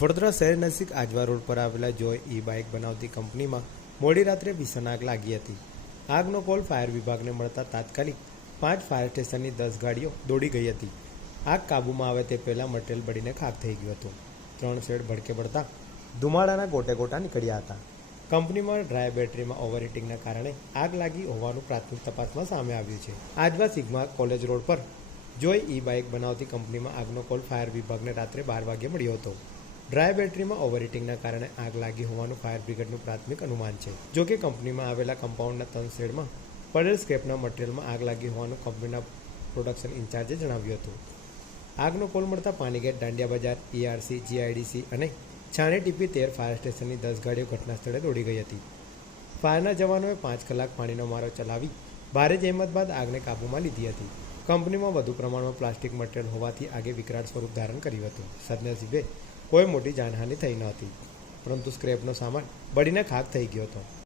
વડોદરા શહેર નજીક આજવા રોડ પર આવેલા જોય ઈ બાઇક બનાવતી કંપનીમાં મોડી રાત્રે ભીષણ આગ લાગી હતી. આગનો કોલ ફાયર વિભાગને મળતા તાત્કાલિક પાંચ ફાયર સ્ટેશનની દસ ગાડીઓ દોડી ગઈ હતી. આગ કાબૂમાં આવે તે પહેલાં મટેરિયલ બળીને ખાક થઈ ગયું હતું. ત્રણ શેડ ભડકે પડતા ધુમાડાના ગોટે ગોટા નીકળ્યા હતા. કંપનીમાં ડ્રાય બેટરીમાં ઓવરહીટિંગના કારણે આગ લાગી હોવાનું પ્રાથમિક તપાસમાં સામે આવ્યું છે. આજવા સિગ્મા કોલેજ રોડ પર જોય ઈ બાઇક બનાવતી કંપનીમાં આગનો કોલ ફાયર વિભાગને રાત્રે બાર વાગ્યે મળ્યો હતો. ડ્રાય બેટરીમાં ઓવરહીટિંગના કારણે આગ લાગી હોવાનું ફાયર બ્રિગેડનું પ્રાથમિક અનુમાન છે. જો કે કંપનીમાં આવેલા કમ્પાઉન્ડના ત્રણ શેડમાં પડેલ સ્ક્રેપના મટીરિયલમાં આગ લાગી હોવાનું કંપનીના પ્રોડક્શન ઇન્ચાર્જે જણાવ્યું હતું. આગનો કોલ મળતા પાણીગેટ, દાંડિયા બજાર ઈઆરસી જીઆઈડીસી અને છાણી ટીપી તેર ફાયર સ્ટેશનની દસ ગાડીઓ ઘટના સ્થળે દોડી ગઈ હતી. ફાયરના જવાનોએ પાંચ કલાક પાણીનો મારો ચલાવી ભારે જહેમત બાદ આગને કાબૂમાં લીધી હતી. કંપનીમાં વધુ પ્રમાણમાં પ્લાસ્ટિક મટીરિયલ હોવાથી આગે વિકરાળ સ્વરૂપ ધારણ કર્યું હતું. સદનસીબે કોઈ મોટી જાનહાનિ થઈ નહોતી પરંતુ સ્ક્રેપનો સામાન બળીને ખાક થઈ ગયો હતો.